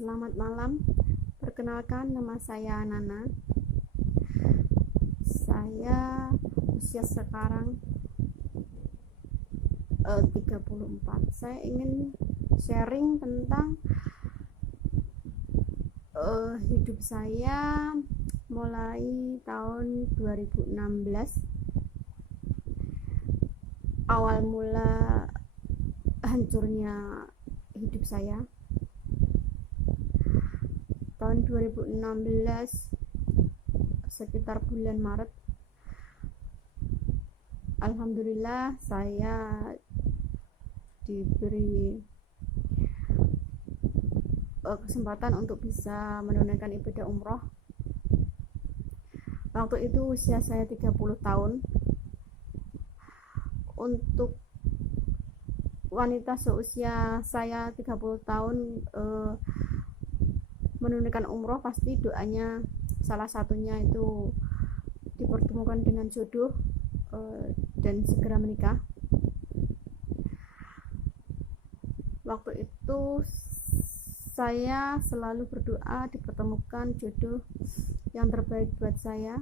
Selamat malam, perkenalkan nama saya Nana. Saya usia sekarang 34. Saya ingin sharing tentang hidup saya mulai tahun 2016. Awal mula hancurnya hidup saya tahun 2016 sekitar bulan Maret. Alhamdulillah saya diberi kesempatan untuk bisa menunaikan ibadah umroh. Waktu itu usia saya 30 tahun. Untuk wanita seusia saya 30 tahun menunaikan umroh, pasti doanya salah satunya itu dipertemukan dengan jodoh dan segera menikah. Waktu itu saya selalu berdoa dipertemukan jodoh yang terbaik buat saya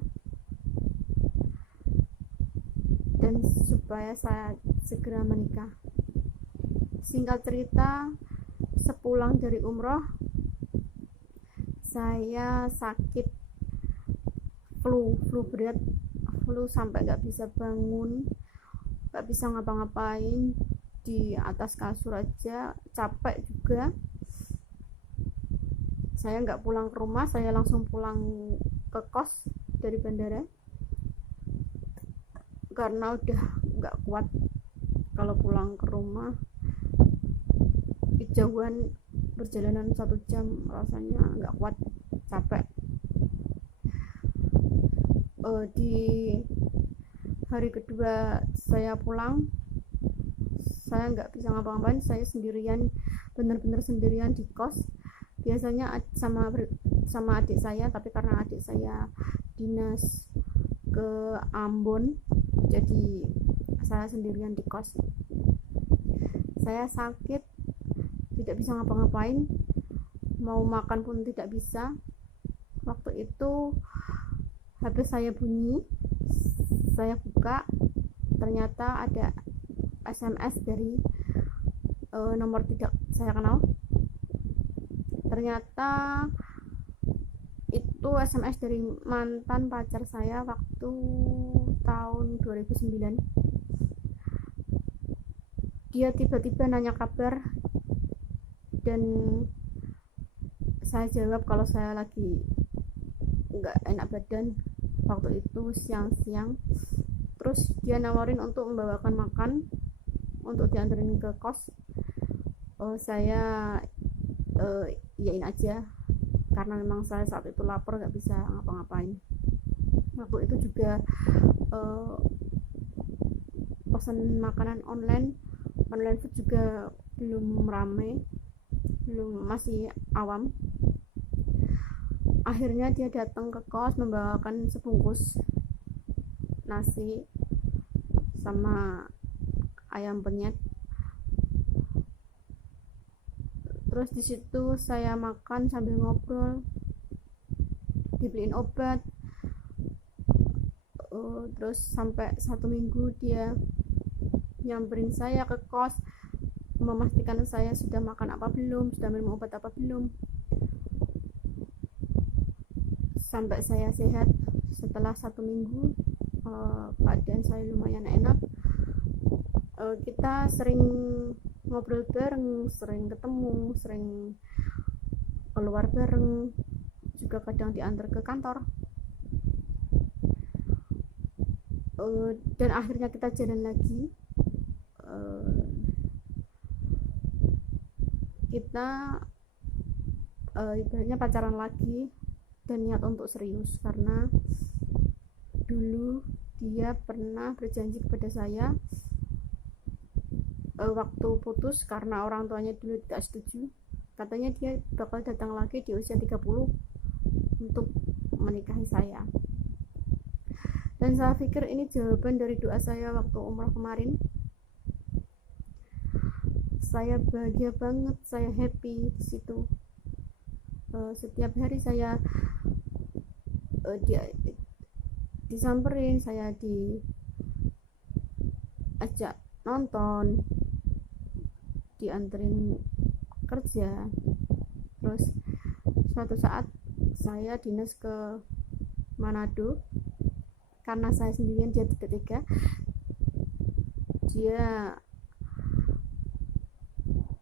dan supaya saya segera menikah. Singkat cerita, sepulang dari umroh saya sakit flu berat, sampai nggak bisa bangun, nggak bisa ngapa-ngapain, di atas kasur aja capek juga. Saya nggak pulang ke rumah, saya langsung pulang ke kos dari bandara karena udah nggak kuat kalau pulang ke rumah. Kejauhan perjalanan 1 jam rasanya nggak kuat, capek. Di hari kedua saya pulang, saya nggak bisa ngapa-ngapain, saya sendirian, bener-bener sendirian di kos. Biasanya sama adik saya, tapi karena adik saya dinas ke Ambon, jadi saya sendirian di kos. Saya sakit, tidak bisa ngapa-ngapain, mau makan pun tidak bisa. Waktu itu HP saya bunyi, saya buka, ternyata ada SMS dari nomor tidak saya kenal. Ternyata itu SMS dari mantan pacar saya waktu tahun 2009. Dia tiba-tiba nanya kabar dan saya jawab kalau saya lagi nggak enak badan. Waktu itu siang-siang, terus dia nawarin untuk membawakan makan untuk dianterin ke kos. Saya iyain aja karena memang saya saat itu lapar, nggak bisa ngapa-ngapain. Waktu itu juga pesan makanan online food juga belum rame, masih awam. Akhirnya dia datang ke kos membawakan sebungkus nasi sama ayam penyet. Terus di situ saya makan sambil ngobrol, dibeliin obat. Terus sampai 1 minggu dia nyamperin saya ke kos, memastikan saya sudah makan apa belum, sudah minum obat apa belum, sampai saya sehat. Setelah 1 minggu keadaan saya lumayan enak. Kita sering ngobrol bareng, sering ketemu, sering keluar bareng, juga kadang diantar ke kantor. Dan akhirnya kita jalan lagi. Kita ibaratnya pacaran lagi dan niat untuk serius, karena dulu dia pernah berjanji kepada saya waktu putus, karena orang tuanya dulu tidak setuju, katanya dia bakal datang lagi di usia 30 untuk menikahi saya. Dan saya pikir ini jawaban dari doa saya waktu umrah kemarin. Saya bahagia banget, saya happy di situ. Setiap hari saya disamperin, saya diajak nonton, dianterin kerja. Terus suatu saat saya dinas ke Manado, karena saya sendirian, dia tidak tega, dia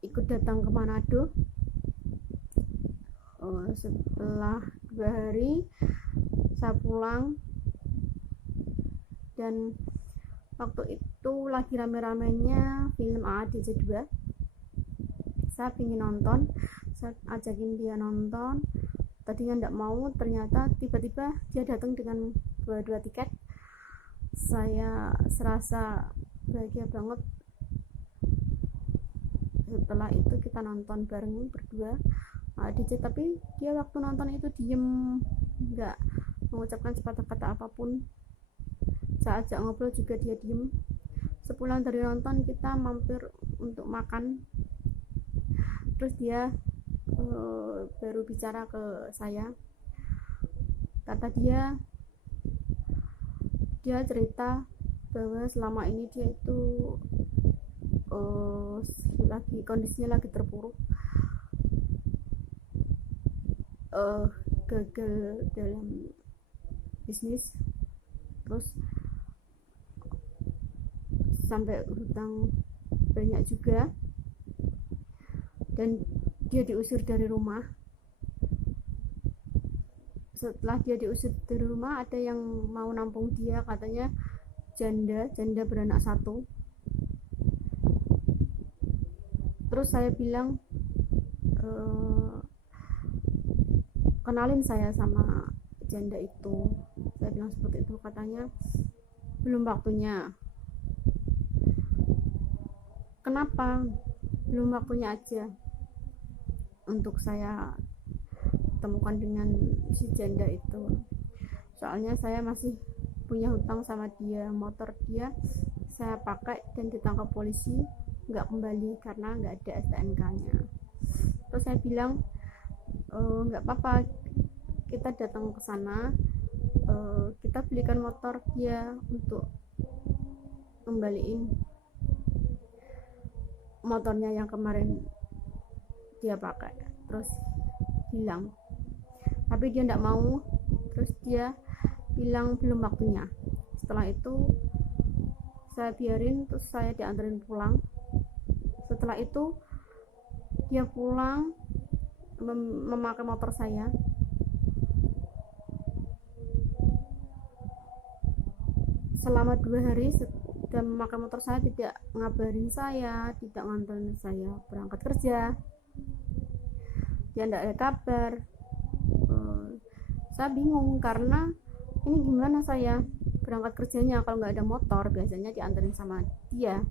ikut datang ke Manado. Setelah 2 hari saya pulang, dan waktu itu lagi rame-ramenya film AADC 2. Saya ingin nonton, saya ajakin dia nonton, tadinya tidak mau, ternyata tiba-tiba dia datang dengan 2 tiket. Saya serasa bahagia banget. Setelah itu kita nonton bareng berdua AADC, tapi dia waktu nonton itu diem, nggak mengucapkan sepatah kata apapun. Saya ajak ngobrol juga dia diem. Sepulang dari nonton kita mampir untuk makan, terus dia baru bicara ke saya. Kata dia cerita bahwa selama ini dia itu kondisinya lagi terpuruk, gagal dalam bisnis, terus sampai hutang banyak juga, dan dia diusir dari rumah. Setelah dia diusir dari rumah, ada yang mau nampung dia, katanya janda beranak 1. Terus saya bilang, kenalin saya sama janda itu. Saya bilang seperti itu. Katanya belum waktunya. Kenapa? Belum waktunya aja untuk saya temukan dengan si janda itu. Soalnya saya masih punya hutang sama dia. Motor dia saya pakai dan ditangkap polisi, nggak kembali karena nggak ada STNK-nya. Terus saya bilang, nggak apa-apa, kita datang ke sana, kita belikan motor dia untuk kembaliin motornya yang kemarin dia pakai. Terus hilang, tapi dia nggak mau. Terus dia bilang belum waktunya. Setelah itu saya biarin, terus saya dianterin pulang. Setelah itu dia pulang memakai motor saya. Selama 2 hari dan memakai motor saya, tidak ngabarin saya, tidak nganterin saya berangkat kerja. Dia tidak ada kabar. Saya bingung karena ini gimana saya berangkat kerjanya kalau nggak ada motor, biasanya dianterin sama dia.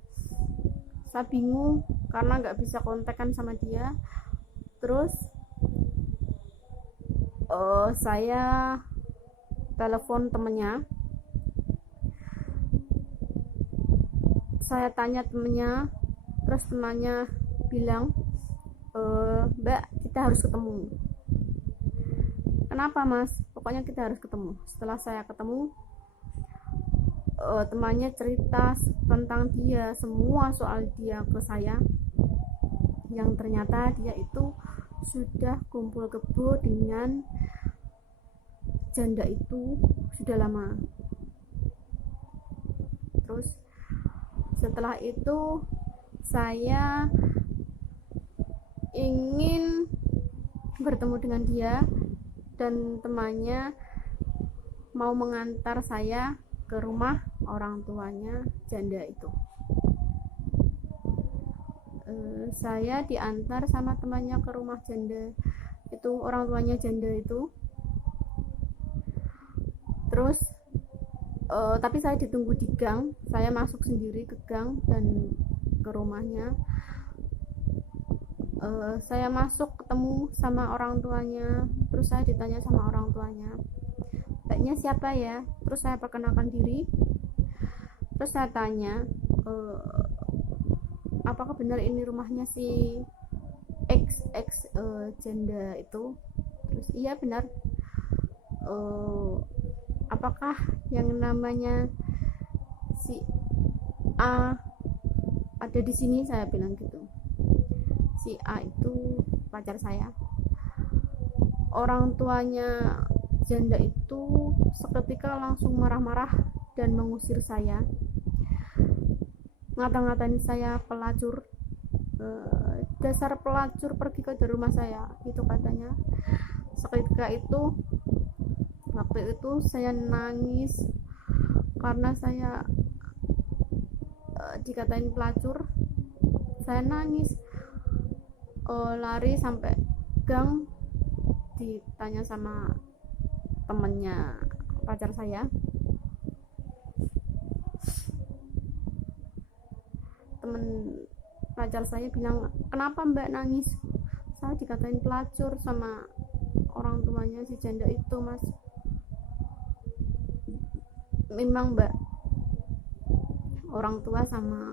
Saya bingung karena nggak bisa kontekan sama dia. Terus saya telepon temennya, saya tanya temennya, terus temannya bilang, Mbak, kita harus ketemu. Kenapa mas? Pokoknya kita harus ketemu. Setelah saya ketemu, temannya cerita tentang dia, semua soal dia ke saya, yang ternyata dia itu sudah kumpul kebo dengan janda itu sudah lama. Terus setelah itu saya ingin bertemu dengan dia, dan temannya mau mengantar saya ke rumah orang tuanya janda itu. Saya diantar sama temannya ke rumah janda itu, orang tuanya janda itu. Terus tapi saya ditunggu di gang. Saya masuk sendiri ke gang dan ke rumahnya. Saya masuk, ketemu sama orang tuanya. Terus saya ditanya sama orang tuanya, mbaknya siapa ya? Terus saya perkenalkan diri. Terus saya tanya, apakah benar ini rumahnya si XX janda itu? Terus iya benar, apakah yang namanya si A ada di sini, saya bilang gitu. Si A itu pacar saya. Orang tuanya janda itu seketika langsung marah-marah dan mengusir saya, ngata-ngatain saya pelacur. Dasar pelacur, pergi ke dari rumah saya, itu katanya. Seketika itu, waktu itu saya nangis karena saya dikatain pelacur. Saya nangis, lari sampai gang, ditanya sama temennya pacar saya. Temen pacar saya bilang, kenapa mbak nangis? Saya dikatain pelacur sama orang tuanya si janda itu, mas. Memang mbak, orang tua sama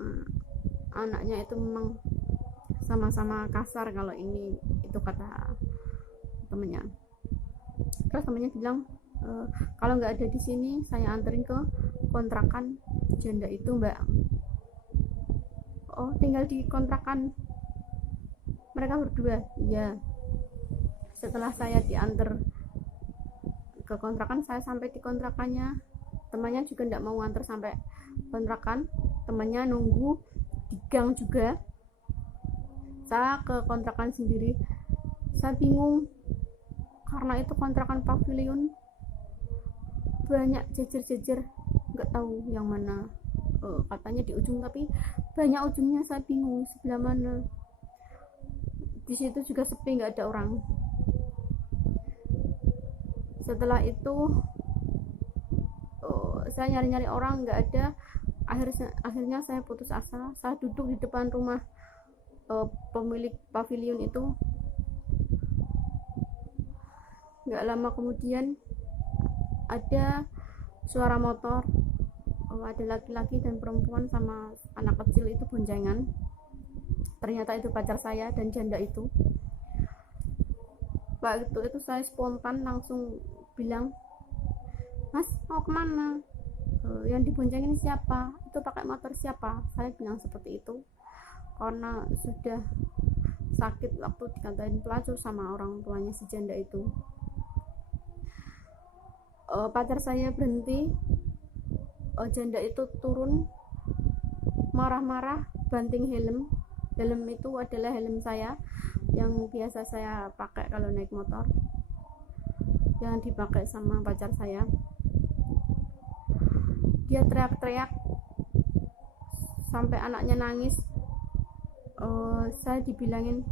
anaknya itu memang sama-sama kasar kalau ini, itu kata temennya. Terus temennya bilang, kalau nggak ada di sini saya anterin ke kontrakan janda itu mbak. Oh, tinggal di kontrakan mereka berdua? Iya. Setelah saya diantar ke kontrakan, saya sampai di kontrakannya, temannya juga nggak mau antar sampai kontrakan, temannya nunggu di gang juga. Saya ke kontrakan sendiri. Saya bingung karena itu kontrakan pavilion, banyak jejer-jejer, nggak tahu yang mana. Katanya di ujung, tapi banyak ujungnya, saya bingung sebelah mana. Di situ juga sepi, nggak ada orang. Setelah itu saya nyari-nyari orang, nggak ada. Akhirnya saya putus asa. Saya duduk di depan rumah pemilik pavilion itu. Nggak lama kemudian ada suara motor, ada laki-laki dan perempuan sama anak kecil itu boncengan. Ternyata itu pacar saya dan janda itu. Waktu itu saya spontan langsung bilang, mas mau kemana? Yang diboncengin siapa? Itu pakai motor siapa? Saya bilang seperti itu karena sudah sakit waktu dikatain pelacur sama orang tuanya si janda itu. Pacar saya berhenti, janda itu turun marah-marah, banting helm. Helm itu adalah helm saya yang biasa saya pakai kalau naik motor, yang dipakai sama pacar saya. Dia teriak-teriak sampai anaknya nangis. Saya dibilangin,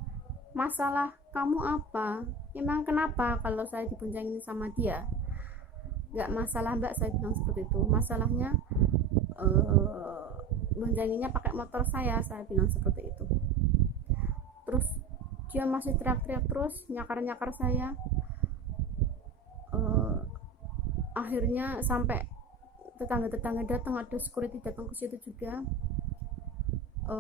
masalah kamu apa? Emang kenapa kalau saya diboncengin sama dia? Gak masalah mbak, saya bilang seperti itu. Masalahnya boncenginnya pakai motor saya bilang seperti itu. Terus dia masih teriak-teriak terus, nyakar-nyakar saya. Akhirnya sampai tetangga-tetangga datang, ada security datang ke situ juga,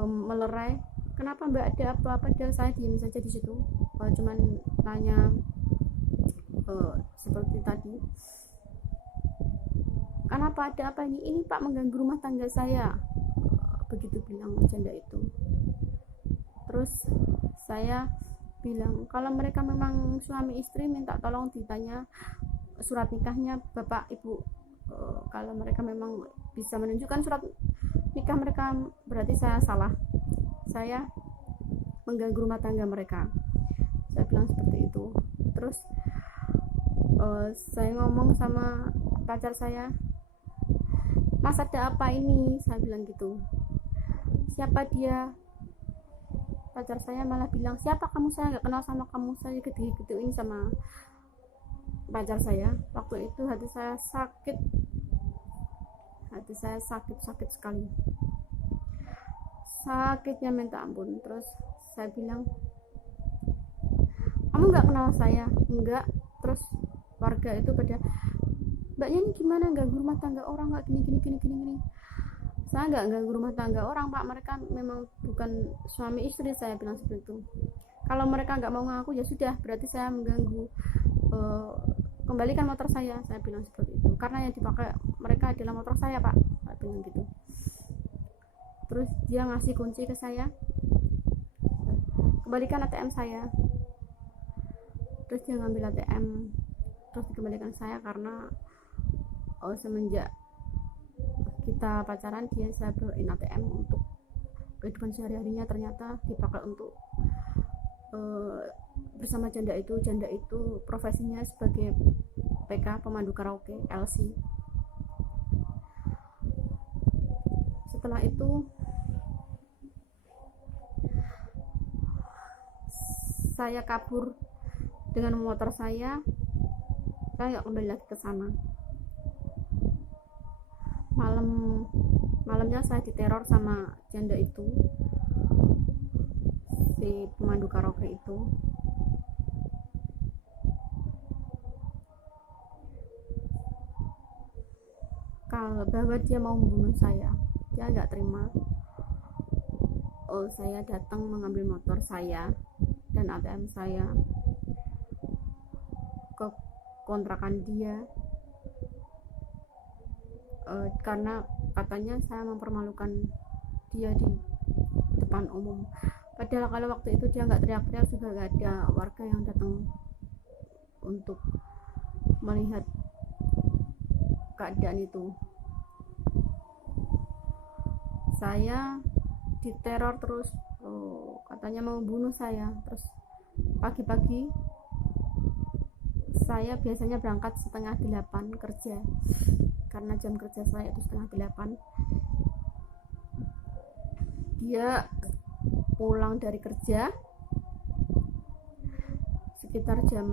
melerai. Kenapa mbak, ada apa? Padahal saya diam saja di situ, cuman tanya seperti tadi, kenapa, ada apa ini pak mengganggu rumah tangga saya, begitu bilang janda itu. Terus saya bilang, kalau mereka memang suami istri, minta tolong ditanya surat nikahnya bapak ibu. Kalau mereka memang bisa menunjukkan surat nikah mereka, berarti saya salah, saya mengganggu rumah tangga mereka, saya bilang seperti itu. Terus saya ngomong sama pacar saya, mas ada apa ini, saya bilang gitu. Siapa dia? Pacar saya malah bilang, siapa kamu, saya nggak kenal sama kamu. Saya gitu-gituin sama pacar saya. Waktu itu hati saya sakit sekali, sakitnya minta ampun. Terus saya bilang, kamu nggak kenal saya? Enggak. Terus warga itu pada, mbaknya ini gimana ganggu rumah tangga orang, nggak gini. Saya nggak ganggu rumah tangga orang pak, mereka memang bukan suami istri, saya bilang seperti itu. Kalau mereka nggak mau ngaku ya sudah, berarti saya mengganggu eh, kembalikan motor saya bilang seperti itu, karena yang dipakai mereka adalah motor saya pak, saya bilang gitu. Terus dia ngasih kunci ke saya, kembalikan ATM saya. Terus dia ngambil ATM, terus dikembalikan saya karena semenjak kita pacaran dia saya beliin ATM untuk kehidupan sehari-harinya, ternyata dipakai untuk bersama janda itu. Janda itu profesinya sebagai PK, pemandu karaoke, LC. Setelah itu saya kabur dengan motor saya nggak kembali lagi ke sana. Malamnya saya diteror sama janda itu, si pemandu karaoke itu. Kalau bahwa dia mau membunuh saya, dia nggak terima. Saya datang mengambil motor saya dan ATM saya ke kontrakan dia, karena katanya saya mempermalukan dia di depan umum. Padahal kalau waktu itu dia nggak teriak-teriak, juga nggak ada warga yang datang untuk melihat keadaan itu. Saya diteror terus, katanya mau bunuh saya. Terus pagi-pagi saya biasanya berangkat 7:30 kerja, karena jam kerja saya itu 7:30. Dia pulang dari kerja sekitar jam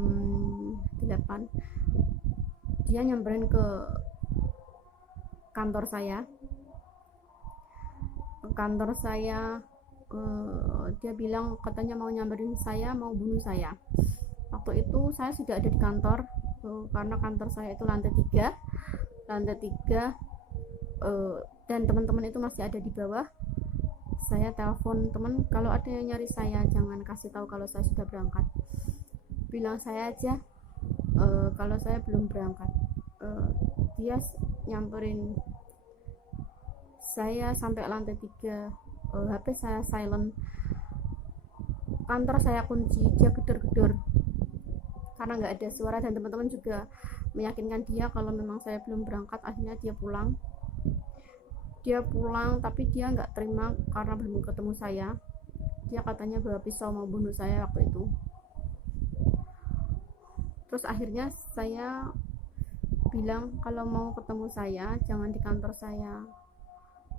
8. Dia nyamperin ke kantor saya. Dia bilang katanya mau nyamperin saya, mau bunuh saya. Waktu itu saya sudah ada di kantor, karena kantor saya itu lantai 3, dan teman-teman itu masih ada di bawah. Saya telepon teman, kalau ada yang nyari saya jangan kasih tahu kalau saya sudah berangkat, bilang saya aja kalau saya belum berangkat. Dia nyamperin saya sampai lantai 3. HP saya silent, kantor saya kunci. Dia gedor-gedor karena nggak ada suara, dan teman-teman juga meyakinkan dia kalau memang saya belum berangkat. Akhirnya dia pulang, tapi dia nggak terima karena belum ketemu saya. Dia katanya bawa pisau mau bunuh saya waktu itu. Terus akhirnya saya bilang kalau mau ketemu saya jangan di kantor saya,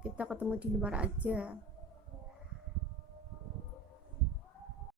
kita ketemu di luar aja.